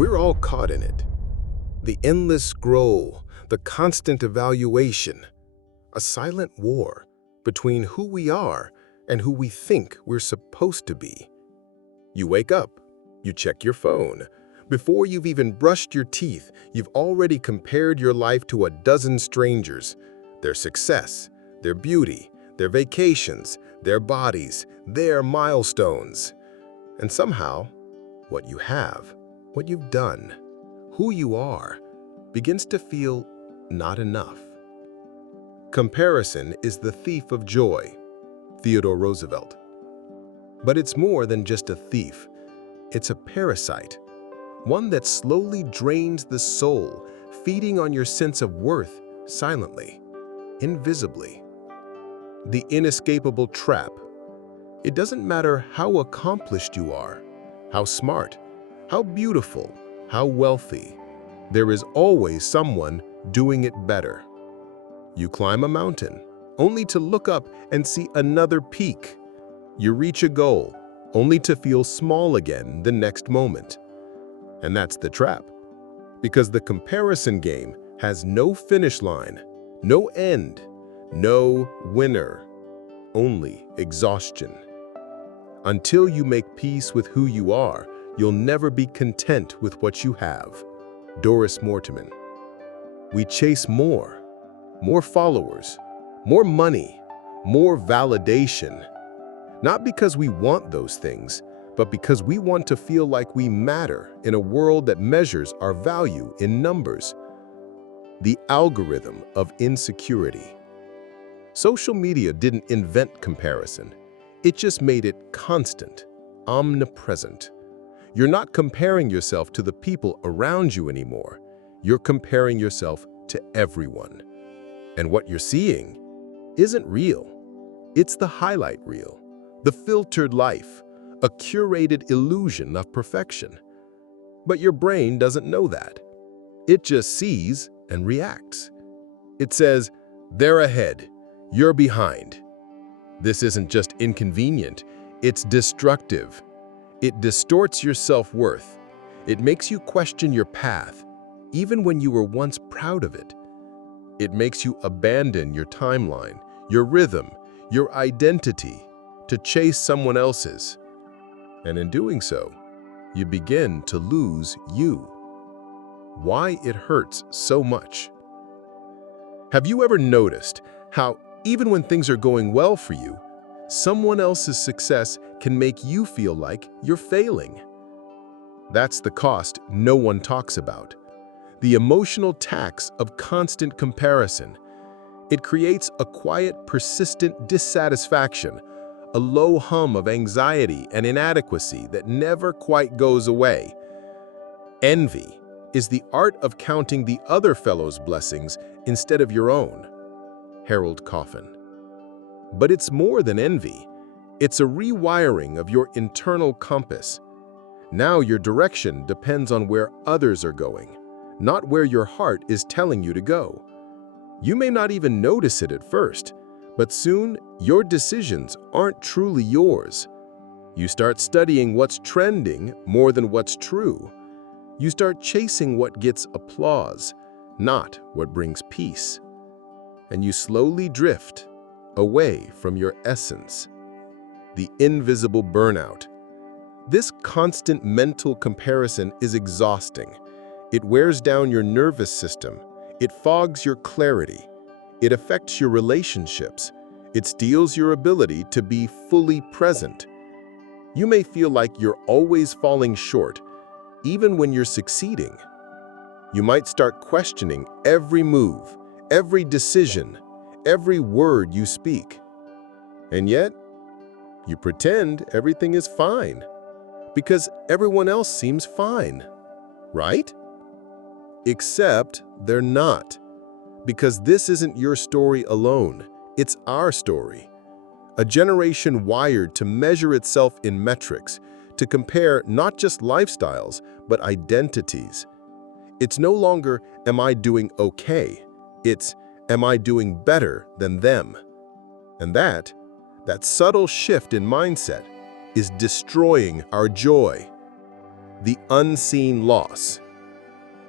We're all caught in it. The endless scroll, the constant evaluation, a silent war between who we are and who we think we're supposed to be. You wake up, you check your phone. Before you've even brushed your teeth, you've already compared your life to a dozen strangers. Their success, their beauty, their vacations, their bodies, their milestones. And somehow, what you have, what you've done, who you are, begins to feel not enough. Comparison is the thief of joy, Theodore Roosevelt. But it's more than just a thief. It's a parasite, one that slowly drains the soul, feeding on your sense of worth silently, invisibly. The inescapable trap. It doesn't matter how accomplished you are, how smart, how beautiful, how wealthy. There is always someone doing it better. You climb a mountain, only to look up and see another peak. You reach a goal, only to feel small again the next moment. And that's the trap. Because the comparison game has no finish line, no end, no winner, only exhaustion. Until you make peace with who you are, you'll never be content with what you have. Doris Mortimer. We chase more followers, more money, more validation. Not because we want those things, but because we want to feel like we matter in a world that measures our value in numbers. The algorithm of insecurity. Social media didn't invent comparison. It just made it constant, omnipresent. You're not comparing yourself to the people around you anymore. You're comparing yourself to everyone. And what you're seeing isn't real. It's the highlight reel, the filtered life, a curated illusion of perfection. But your brain doesn't know that. It just sees and reacts. It says, they're ahead, you're behind. This isn't just inconvenient, it's destructive. It distorts your self-worth. It makes you question your path, even when you were once proud of it. It makes you abandon your timeline, your rhythm, your identity, to chase someone else's. And in doing so, you begin to lose you. Why it hurts so much. Have you ever noticed how, even when things are going well for you, someone else's success can make you feel like you're failing? That's the cost no one talks about. The emotional tax of constant comparison. It creates a quiet, persistent dissatisfaction, a low hum of anxiety and inadequacy that never quite goes away. Envy is the art of counting the other fellow's blessings instead of your own. Harold Coffin. But it's more than envy. It's a rewiring of your internal compass. Now your direction depends on where others are going, not where your heart is telling you to go. You may not even notice it at first, but soon your decisions aren't truly yours. You start studying what's trending more than what's true. You start chasing what gets applause, not what brings peace. And you slowly drift away from your essence. The invisible burnout. This constant mental comparison is exhausting. It wears down your nervous system. It fogs your clarity. It affects your relationships. It steals your ability to be fully present. You may feel like you're always falling short, even when you're succeeding. You might start questioning every move, every decision, every word you speak. And yet, you pretend everything is fine, because everyone else seems fine, right? Except they're not, because this isn't your story alone, it's our story. A generation wired to measure itself in metrics, to compare not just lifestyles, but identities. It's no longer, am I doing okay? It's, am I doing better than them? And that subtle shift in mindset is destroying our joy. the unseen loss.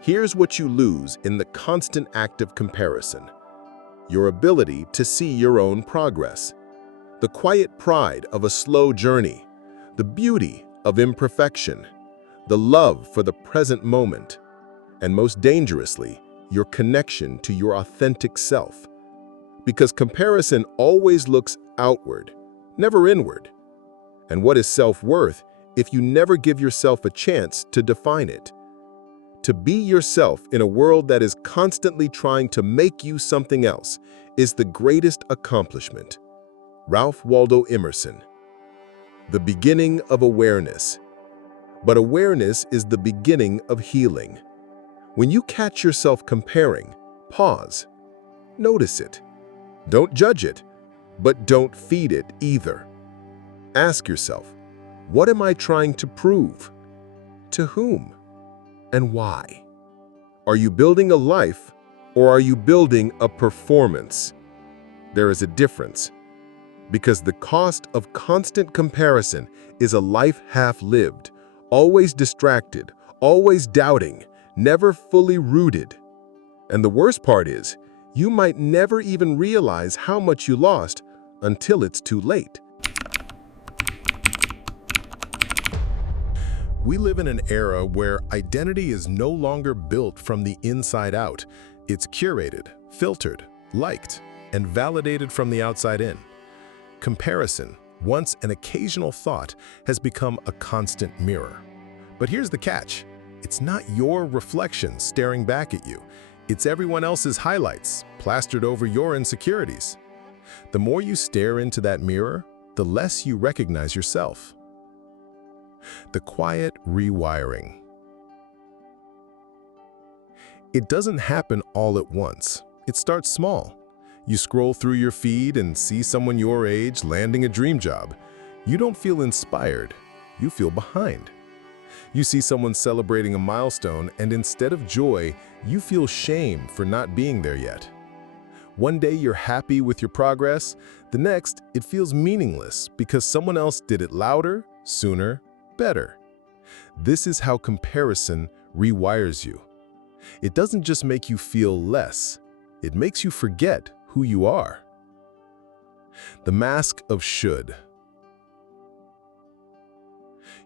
Here's what you lose in the constant act of comparison: your ability to see your own progress, the quiet pride of a slow journey, the beauty of imperfection, the love for the present moment, and most dangerously, your connection to your authentic self. Because comparison always looks outward, never inward. And what is self-worth if you never give yourself a chance to define it? To be yourself in a world that is constantly trying to make you something else is the greatest accomplishment. Ralph Waldo Emerson. The beginning of awareness. But awareness is the beginning of healing. When you catch yourself comparing, pause. Notice it. Don't judge it, but don't feed it either. Ask yourself, what am I trying to prove? To whom? And why? Are you building a life, or are you building a performance? There is a difference, because the cost of constant comparison is a life half-lived, always distracted, always doubting, never fully rooted. And the worst part is, you might never even realize how much you lost until it's too late. We live in an era where identity is no longer built from the inside out. It's curated, filtered, liked, and validated from the outside in. Comparison, once an occasional thought, has become a constant mirror. But here's the catch. It's not your reflection staring back at you. It's everyone else's highlights, plastered over your insecurities. The more you stare into that mirror, the less you recognize yourself. The quiet rewiring. It doesn't happen all at once. It starts small. You scroll through your feed and see someone your age landing a dream job. You don't feel inspired. You feel behind. You see someone celebrating a milestone, and instead of joy, you feel shame for not being there yet. One day you're happy with your progress, the next it feels meaningless because someone else did it louder, sooner, better. This is how comparison rewires you. It doesn't just make you feel less, it makes you forget who you are. The mask of should.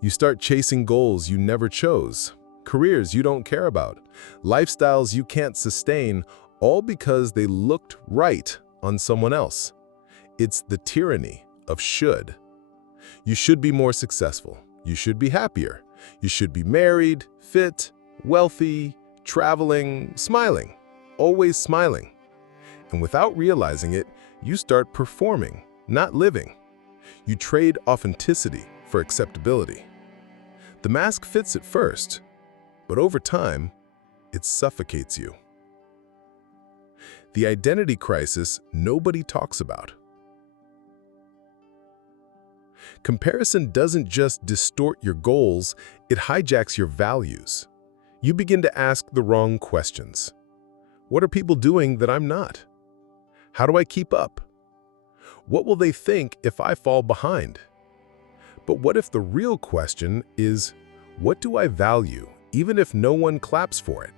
You start chasing goals you never chose, careers you don't care about, lifestyles you can't sustain, all because they looked right on someone else. It's the tyranny of should. You should be more successful. You should be happier. You should be married, fit, wealthy, traveling, smiling, always smiling. And without realizing it, you start performing, not living. You trade authenticity for acceptability. The mask fits at first, but over time, it suffocates you. The identity crisis nobody talks about. Comparison doesn't just distort your goals, it hijacks your values. You begin to ask the wrong questions. What are people doing that I'm not? How do I keep up? What will they think if I fall behind? But what if the real question is, what do I value, even if no one claps for it?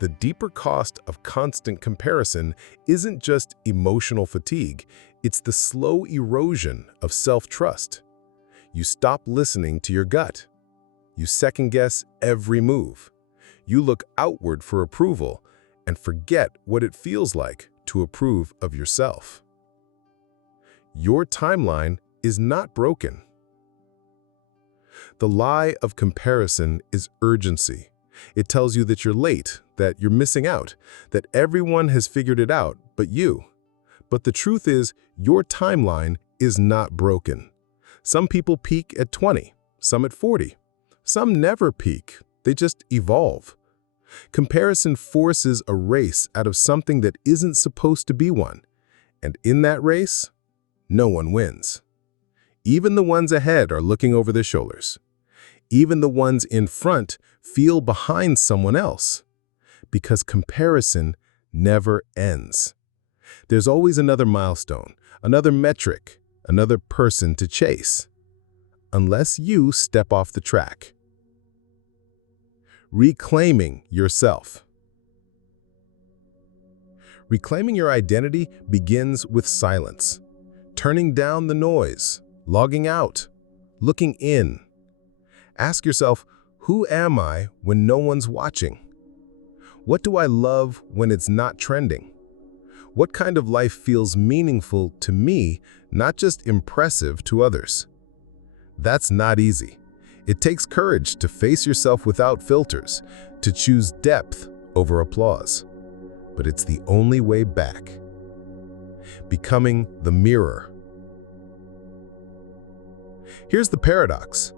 The deeper cost of constant comparison isn't just emotional fatigue, it's the slow erosion of self-trust. You stop listening to your gut. You second-guess every move. You look outward for approval and forget what it feels like to approve of yourself. Your timeline is not broken. The lie of comparison is urgency. It tells you that you're late, that you're missing out, that everyone has figured it out but you. But the truth is, your timeline is not broken. Some people peak at 20, some at 40. Some never peak, they just evolve. Comparison forces a race out of something that isn't supposed to be one. And in that race, no one wins. Even the ones ahead are looking over their shoulders. Even the ones in front feel behind someone else. Because comparison never ends. There's always another milestone, another metric, another person to chase. Unless you step off the track. Reclaiming yourself. Reclaiming your identity begins with silence, turning down the noise, logging out, looking in. Ask yourself, who am I when no one's watching? What do I love when it's not trending? What kind of life feels meaningful to me, not just impressive to others? That's not easy. It takes courage to face yourself without filters, to choose depth over applause. But it's the only way back. Becoming the mirror. Here's the paradox.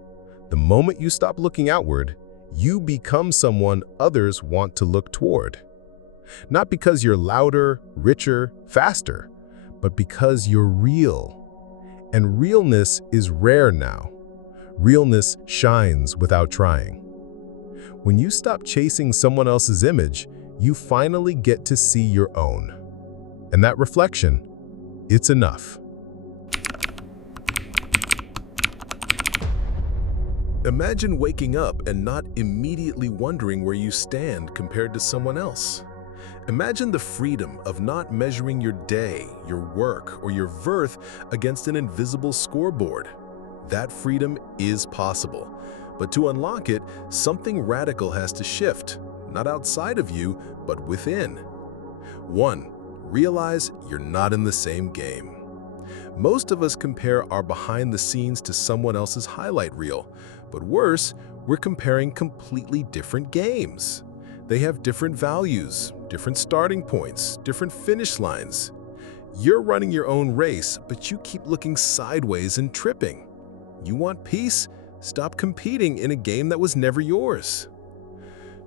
The moment you stop looking outward, you become someone others want to look toward. Not because you're louder, richer, faster, but because you're real. And realness is rare now. Realness shines without trying. When you stop chasing someone else's image, you finally get to see your own. And that reflection, it's enough. Imagine waking up and not immediately wondering where you stand compared to someone else. Imagine the freedom of not measuring your day, your work, or your worth against an invisible scoreboard. That freedom is possible, but to unlock it, something radical has to shift, not outside of you, but within. 1. Realize you're not in the same game. Most of us compare our behind the scenes to someone else's highlight reel, but worse, we're comparing completely different games. They have different values, different starting points, different finish lines. You're running your own race, but you keep looking sideways and tripping. You want peace? Stop competing in a game that was never yours.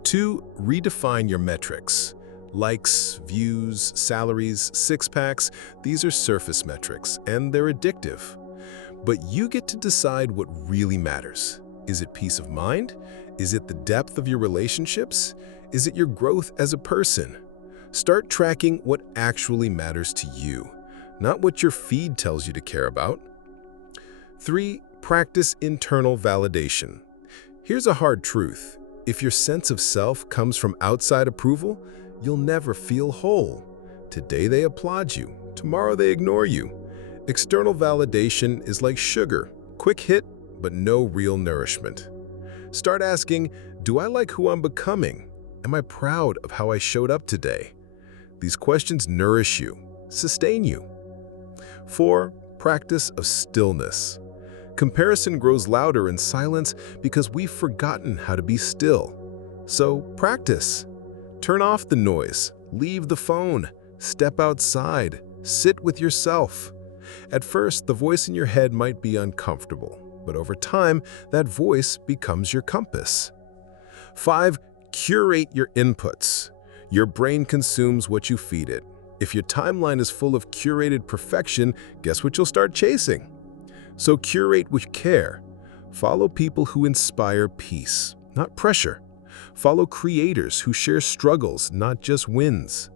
2. Redefine your metrics. Likes, views, salaries, six-packs, these are surface metrics, and they're addictive. But you get to decide what really matters. Is it peace of mind? Is it the depth of your relationships? Is it your growth as a person? Start tracking what actually matters to you, not what your feed tells you to care about. 3. Practice internal validation. Here's a hard truth. If your sense of self comes from outside approval, you'll never feel whole. Today they applaud you, tomorrow they ignore you. External validation is like sugar, quick hit, but no real nourishment. Start asking, do I like who I'm becoming? Am I proud of how I showed up today? These questions nourish you, sustain you. 4. Practice of stillness. Comparison grows louder in silence because we've forgotten how to be still. So practice. Turn off the noise, leave the phone, step outside, sit with yourself. At first, the voice in your head might be uncomfortable, but over time, that voice becomes your compass. 5. Curate your inputs. Your brain consumes what you feed it. If your timeline is full of curated perfection, guess what you'll start chasing? So curate with care. Follow people who inspire peace, not pressure. Follow creators who share struggles, not just wins.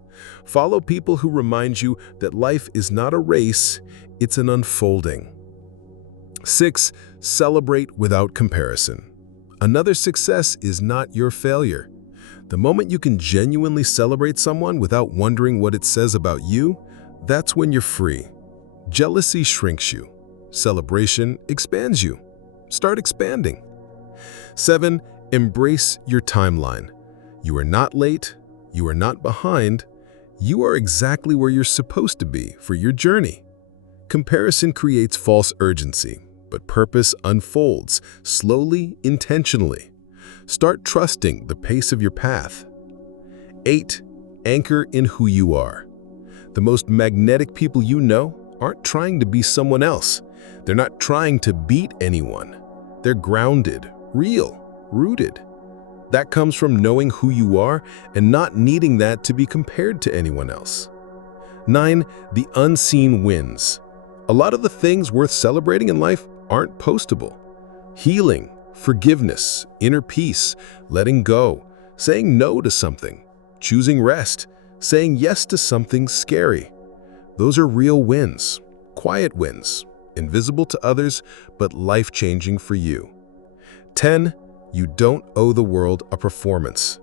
Follow people who remind you that life is not a race, it's an unfolding. 6. Celebrate without comparison. Another success is not your failure. The moment you can genuinely celebrate someone without wondering what it says about you, that's when you're free. Jealousy shrinks you. Celebration expands you. Start expanding. 7. Embrace your timeline. You are not late. You are not behind. You are exactly where you're supposed to be for your journey. Comparison creates false urgency, but purpose unfolds slowly, intentionally. Start trusting the pace of your path. 8. Anchor in who you are. The most magnetic people you know aren't trying to be someone else. They're not trying to beat anyone. They're grounded, real, rooted. That comes from knowing who you are and not needing that to be compared to anyone else. 9. The unseen wins. A lot of the things worth celebrating in life aren't postable. Healing, forgiveness, inner peace, letting go, saying no to something, choosing rest, saying yes to something scary. Those are real wins, quiet wins, invisible to others, but life-changing for you. 10. You don't owe the world a performance.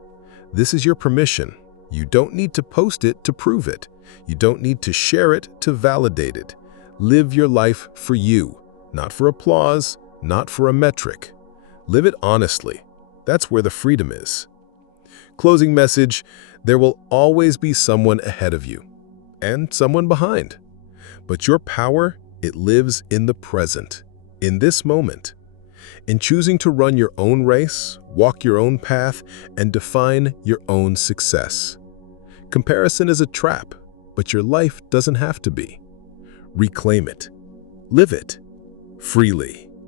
This is your permission. You don't need to post it to prove it. You don't need to share it to validate it. Live your life for you, not for applause, not for a metric. Live it honestly. That's where the freedom is. Closing message: there will always be someone ahead of you and someone behind. But your power, it lives in the present, in this moment. In choosing to run your own race, walk your own path, and define your own success. Comparison is a trap, but your life doesn't have to be. Reclaim it. Live it freely.